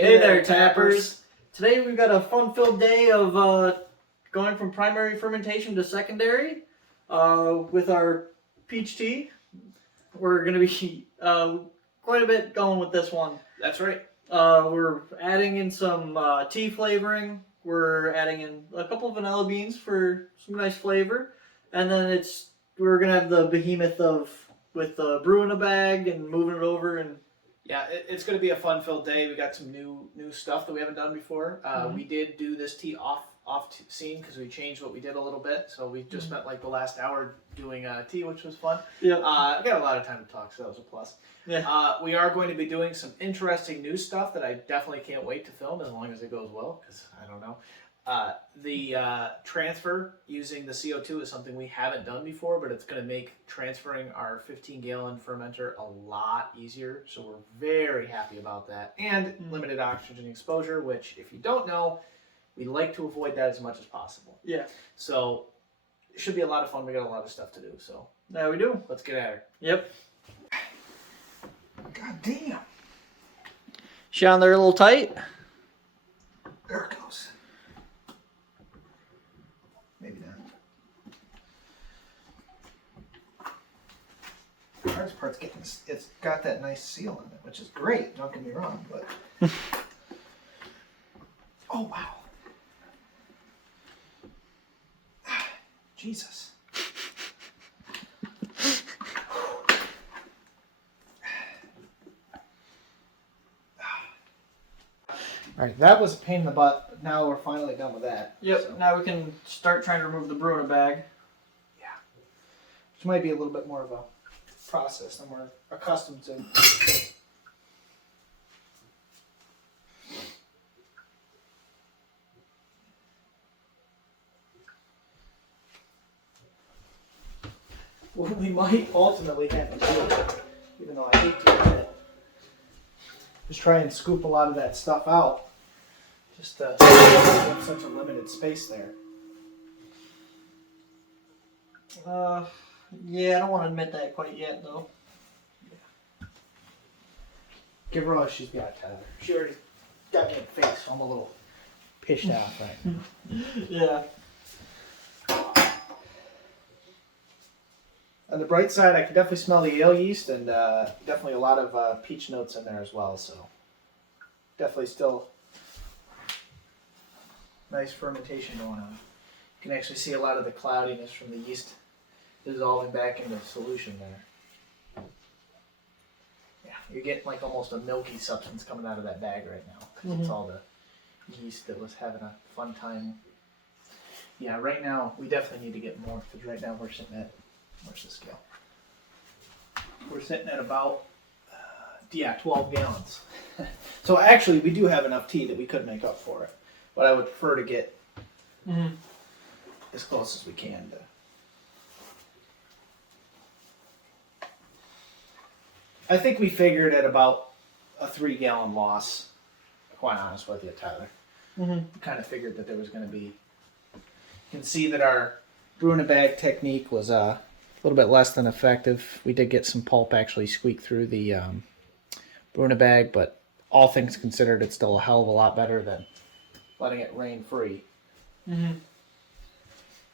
Hey there, tappers. Today we've got a fun-filled day of going from primary fermentation to secondary with our peach tea. We're going to be quite a bit going with this one. That's right. We're adding in some tea flavoring. We're adding in a couple of vanilla beans for some nice flavor. And then we're going to have the behemoth with the brew in a bag and moving it over. And yeah, it's going to be a fun-filled day. We got some new stuff that we haven't done before. We did do this tea off scene because we changed what we did a little bit. So we just spent like the last hour doing tea, which was fun. Yeah. I got a lot of time to talk, so that was a plus. Yeah. We are going to be doing some interesting new stuff that I definitely can't wait to film as long as it goes well, because I don't know. The transfer using the CO2 is something we haven't done before, but it's going to make transferring our 15-gallon fermenter a lot easier. So we're very happy about that. And limited oxygen exposure, which, if you don't know, we like to avoid that as much as possible. Yeah. So it should be a lot of fun. We got a lot of stuff to do. So there we do. Let's get at her. Yep. God damn. She on there a little tight? There it goes. Maybe not. The hardest part's getting this. It's got that nice seal in it, which is great. Don't get me wrong, but oh wow, Jesus. All right, that was a pain in the butt, but now we're finally done with that. Yep, so. Now we can start trying to remove the brew in a bag. Yeah. Which might be a little bit more of a process than we're accustomed to. What we might ultimately have to do, even though I hate to admit it, is try and scoop a lot of that stuff out. Just we have such a limited space there. Yeah, I don't want to admit that quite yet, though. Yeah. Give her all she's got, Tyler. She already got me in the face, so I'm a little pissed off right now. Yeah. On the bright side, I can definitely smell the ale yeast and definitely a lot of peach notes in there as well. So definitely still nice fermentation going on. You can actually see a lot of the cloudiness from the yeast dissolving back into solution there. Yeah, you're getting like almost a milky substance coming out of that bag right now because it's all the yeast that was having a fun time. Yeah, right now we definitely need to get more because right now we're sitting at, where's the scale? We're sitting at about 12 gallons. So actually we do have enough tea that we could make up for it. But I would prefer to get as close as we can to. I think we figured at about a 3-gallon loss, quite honest with you, Tyler. We kind of figured that there was going to be. You can see that our brew in a bag technique was a little bit less than effective. We did get some pulp actually squeak through the brew in a bag, but all things considered, it's still a hell of a lot better than letting it rain free. And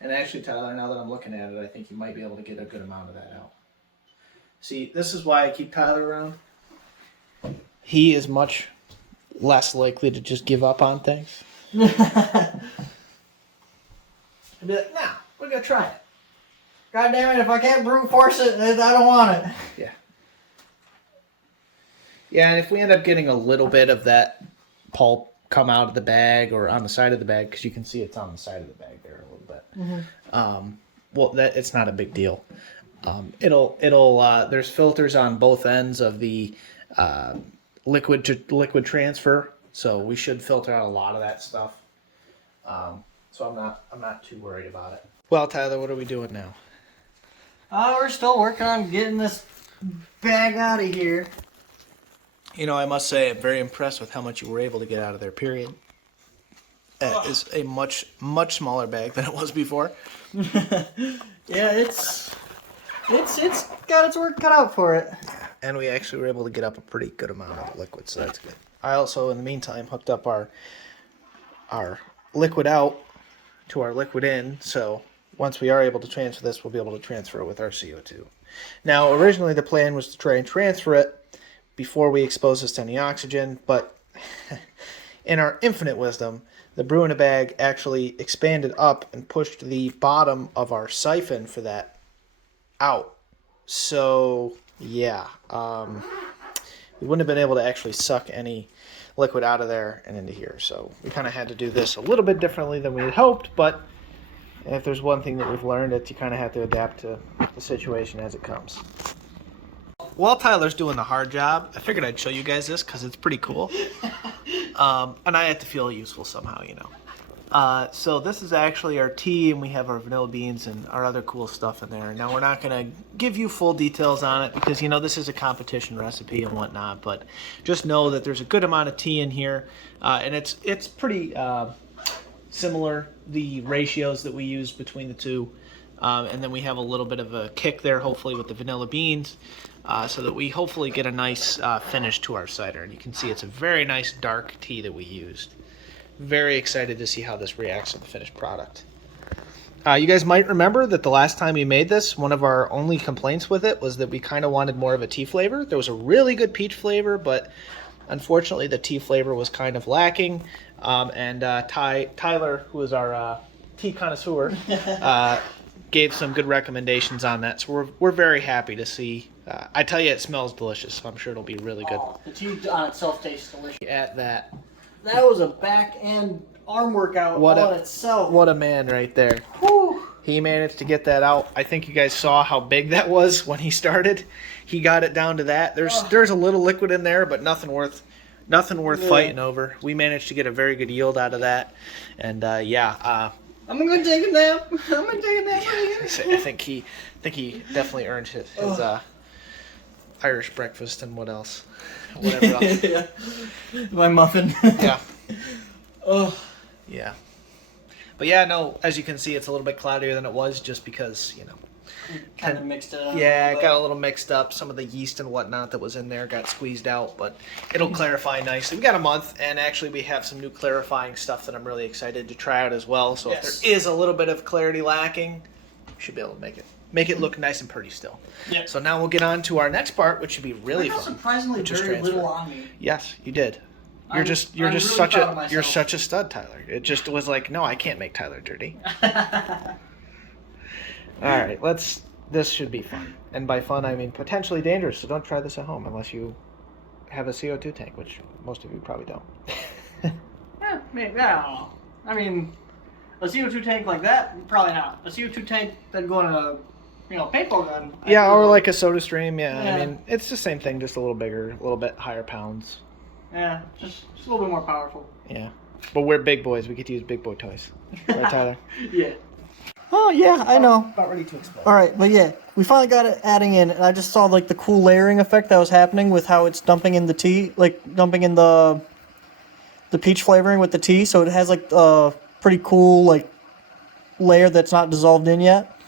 actually, Tyler, now that I'm looking at it, I think you might be able to get a good amount of that out. See, this is why I keep Tyler around. He is much less likely to just give up on things. I'd be like, nah, we're going to try it. God damn it, if I can't brute force it, I don't want it. Yeah. Yeah, and if we end up getting a little bit of that pulp come out of the bag or on the side of the bag, because you can see it's on the side of the bag there a little bit. Well, that it's not a big deal. It'll there's filters on both ends of the liquid to liquid transfer, so we should filter out a lot of that stuff. So I'm not too worried about it. Well, Tyler, what are we doing now? We're still working on getting this bag out of here. You know, I must say I'm very impressed with how much you were able to get out of there, period. That is a much smaller bag than it was before. Yeah, it's got its work cut out for it. And we actually were able to get up a pretty good amount of the liquid, so that's good. I also, in the meantime, hooked up our liquid out to our liquid in, so once we are able to transfer this, we'll be able to transfer it with our CO2. Now, originally the plan was to try and transfer it before we expose this to any oxygen, but in our infinite wisdom, the brew in a bag actually expanded up and pushed the bottom of our siphon for that out. So, yeah, we wouldn't have been able to actually suck any liquid out of there and into here. So we kind of had to do this a little bit differently than we had hoped, but if there's one thing that we've learned, it's you kind of have to adapt to the situation as it comes. While Tyler's doing the hard job, I figured I'd show you guys this because it's pretty cool. And I have to feel useful somehow, you know. So this is actually our tea, and we have our vanilla beans and our other cool stuff in there. Now, we're not going to give you full details on it because, you know, this is a competition recipe and whatnot, but just know that there's a good amount of tea in here, and it's pretty similar, the ratios that we use between the two. And then we have a little bit of a kick there, hopefully, with the vanilla beans, so that we hopefully get a nice finish to our cider. And you can see it's a very nice dark tea that we used. Very excited to see how this reacts to the finished product. You guys might remember that the last time we made this, one of our only complaints with it was that we kind of wanted more of a tea flavor. There was a really good peach flavor, but unfortunately the tea flavor was kind of lacking. And Tyler, who is our tea connoisseur, gave some good recommendations on that. So we're very happy to see. I tell you, it smells delicious, so I'm sure it'll be really good. Oh, the tea on itself tastes delicious. At that. That was a back and arm workout on itself. What a man right there. Whew. He managed to get that out. I think you guys saw how big that was when he started. He got it down to that. There's a little liquid in there, but nothing worth fighting over. We managed to get a very good yield out of that, and I'm gonna take a nap. I'm gonna take a nap. I think he definitely earned his Irish breakfast and whatever else. Yeah. My muffin. Yeah. Oh. Yeah. But yeah, no, as you can see, it's a little bit cloudier than it was just because, you know. Kind of mixed it up. Yeah, it got a little mixed up. Some of the yeast and whatnot that was in there got squeezed out, but it'll clarify nicely. We got a month, and actually we have some new clarifying stuff that I'm really excited to try out as well. So if there is a little bit of clarity lacking, we should be able to make it look nice and pretty still. Yep. So now we'll get on to our next part, which should be really fun. Surprisingly, very little on me. Yes, you did. You're just really such a stud, Tyler. It just was like, no, I can't make Tyler dirty. All right, this should be fun. And by fun, I mean potentially dangerous, so don't try this at home unless you have a CO2 tank, which most of you probably don't. Yeah, maybe, I don't know. I mean, a CO2 tank like that, probably not. A CO2 tank that'd go in a, paintball gun. Yeah, or like a soda stream, yeah. I mean, it's the same thing, just a little bigger, a little bit higher pounds. Yeah, just a little bit more powerful. Yeah. But we're big boys. We get to use big boy toys. Right, Tyler? Yeah. Oh, yeah, I know. About ready to explode. All right, but yeah, we finally got it adding in, and I just saw, like, the cool layering effect that was happening with how it's dumping in the tea, like, dumping in the peach flavoring with the tea, so it has, like, a pretty cool, like, layer that's not dissolved in yet.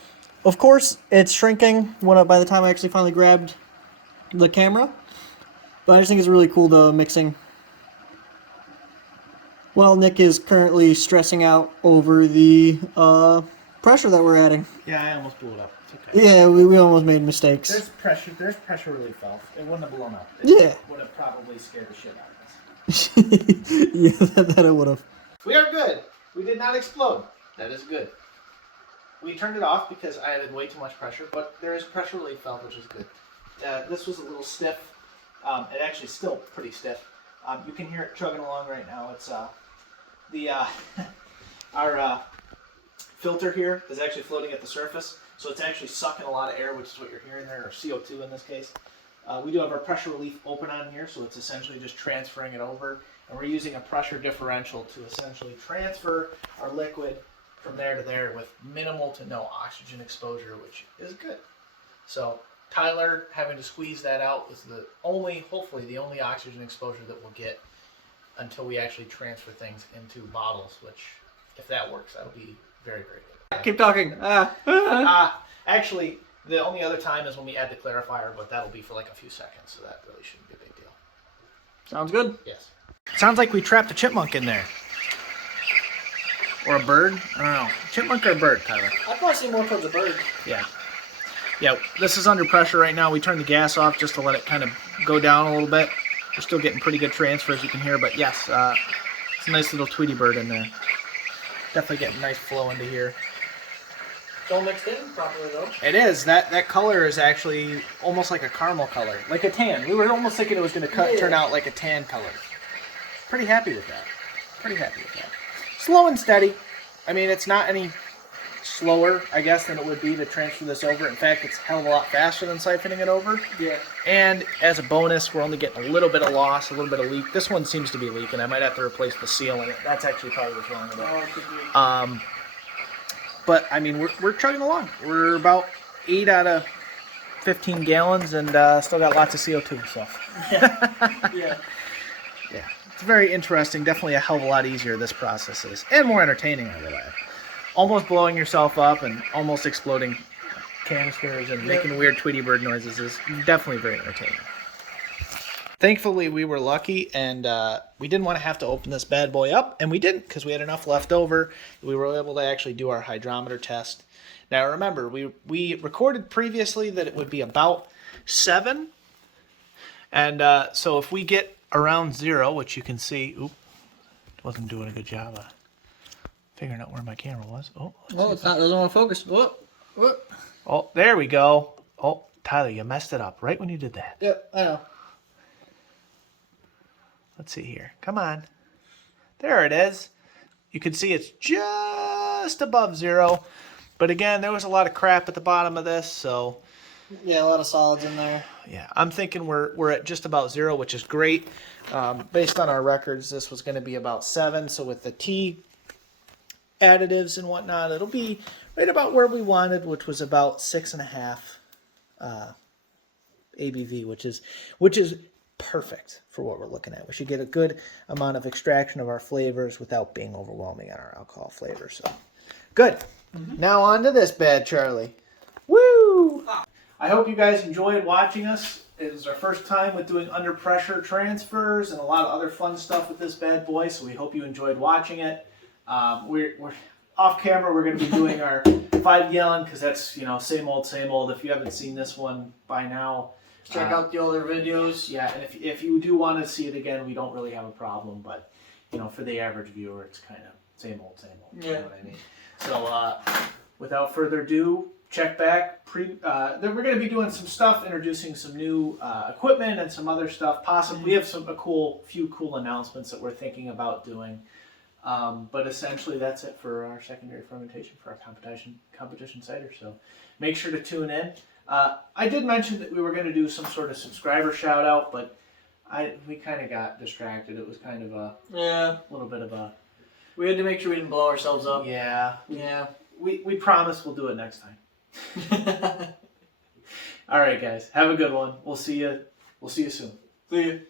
Of course, it's shrinking by the time I actually finally grabbed the camera, but I just think it's really cool, the mixing. Well, Nick is currently stressing out over the pressure that we're adding. Yeah, I almost blew it up. It's okay. Yeah, we almost made mistakes. There's pressure relief valve. It wouldn't have blown up. Yeah. Would have probably scared the shit out of us. Yeah, that it would have. We are good. We did not explode. That is good. We turned it off because I added way too much pressure, but there is a pressure relief valve, which is good. This was a little stiff. It actually is still pretty stiff. You can hear it chugging along right now. It's our filter here is actually floating at the surface, so it's actually sucking a lot of air, which is what you're hearing there, or CO2 in this case. We do have our pressure relief open on here, so it's essentially just transferring it over, and we're using a pressure differential to essentially transfer our liquid from there to there with minimal to no oxygen exposure, which is good. So Tyler having to squeeze that out was hopefully the only oxygen exposure that we'll get until we actually transfer things into bottles, which, if that works, that'll be very, very good. Keep talking. Actually, the only other time is when we add the clarifier, but that'll be for like a few seconds, so that really shouldn't be a big deal. Sounds good. Yes. Sounds like we trapped a chipmunk in there. Or a bird? I don't know. Chipmunk or a bird, Tyler? I'd probably see more towards a bird. Yeah. Yeah, this is under pressure right now. We turned the gas off just to let it kind of go down a little bit. We're still getting pretty good transfer, as you can hear, but yes, it's a nice little Tweety bird in there. Definitely getting nice flow into here. It's all mixed in properly, though. It is. That color is actually almost like a caramel color, like a tan. We were almost thinking it was going to turn out like a tan color. Pretty happy with that. Pretty happy with that. Slow and steady. I mean, it's not any slower, I guess, than it would be to transfer this over. In fact, it's a hell of a lot faster than siphoning it over. Yeah. And as a bonus, we're only getting a little bit of loss, a little bit of leak. This one seems to be leaking. I might have to replace the seal in it. That's actually probably what's wrong with it. Oh, it could be. But, I mean, we're chugging along. We're about 8 out of 15 gallons and still got lots of CO2. So. Yeah. Yeah. It's very interesting. Definitely a hell of a lot easier this process is. And more entertaining, I will add. Almost blowing yourself up and almost exploding canisters and making weird Tweety bird noises is definitely very entertaining. Thankfully, we were lucky and we didn't want to have to open this bad boy up, and we didn't because we had enough left over. We were able to actually do our hydrometer test. Now, remember, we recorded previously that it would be about 7. And so if we get around 0, which you can see, wasn't doing a good job of figuring out where my camera was. It's not. Doesn't want to focus. Whoop. Oh, there we go. Oh, Tyler, you messed it up right when you did that. Yeah, I know. Let's see here. Come on. There it is. You can see it's just above 0. But again, there was a lot of crap at the bottom of this, so Yeah, a lot of solids in there. yeah, I'm thinking we're at just about 0, which is great. Based on our records, this was going to be about 7. So with the tea additives and whatnot, it'll be right about where we wanted, which was about 6.5 ABV, which is perfect for what we're looking at. We should get a good amount of extraction of our flavors without being overwhelming on our alcohol flavor. So good. Now on to this bad Charlie. Woo! I hope you guys enjoyed watching us. It was our first time with doing under pressure transfers and a lot of other fun stuff with this bad boy, so we hope you enjoyed watching it. We're off camera. We're going to be doing our 5 gallon because that's, same old, same old. If you haven't seen this one by now, Check out the older videos. yeah, and if you do want to see it again, we don't really have a problem, but for the average viewer, it's kind of same old, same old. Yeah. You know what I mean? So without further ado, check back. Then we're going to be doing some stuff, introducing some new equipment and some other stuff. Possibly, we have few cool announcements that we're thinking about doing. But essentially, that's it for our secondary fermentation for our competition cider. So make sure to tune in. I did mention that we were going to do some sort of subscriber shout out, but we kind of got distracted. It was kind of a little bit of a. We had to make sure we didn't blow ourselves up. Yeah. Yeah. We promise we'll do it next time. All right, guys. Have a good one. We'll see you soon. See you.